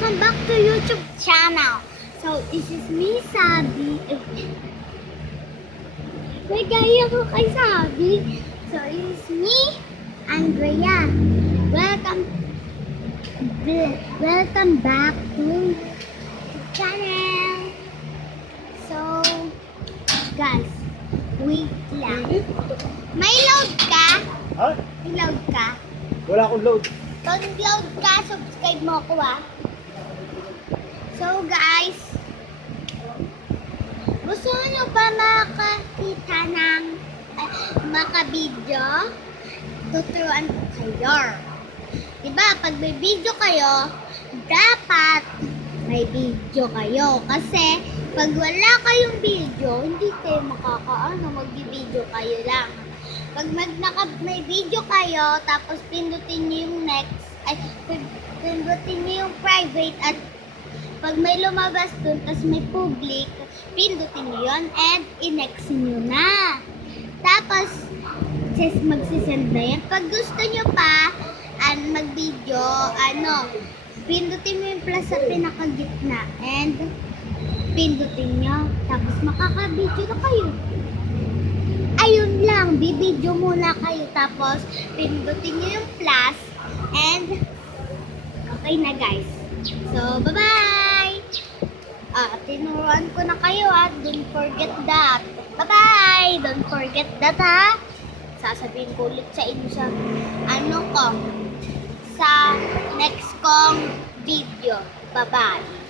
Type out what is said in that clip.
welcome back to YouTube channel. So, this is me, Sabi. May gaya ko kay Sabi. So, this is me, Andrea. Welcome back to the channel. So, guys, wait lang. May load ka? Ha? May load ka? Wala akong load. Pag load ka, subscribe mo ako So guys, gusto nyo ba makakita ng maka-video? Tuturuan ko kayo. Diba, pag may video kayo, dapat may video kayo. Kasi pag wala kayong video, hindi kayo mag-video kayo lang. Pag may video kayo, tapos pindutin nyo yung next, pindutin nyo yung private, at pag may lumabas dun, tapos may public, pindutin nyo yun, and i-next nyo na. Tapos, magsisend na yan. Pag gusto nyo pa, mag-video, pindutin mo yung plus sa pinakagitna, and pindutin nyo, tapos makaka-video na kayo. Ayun lang, bibidyo muna kayo, tapos pindutin nyo yung plus, and okay na guys. So, bye-bye! Tinuruan ko na kayo don't forget that. Bye-bye! Don't forget that Sasabihin ko ulit sa inyo sa sa next kong video. Bye-bye!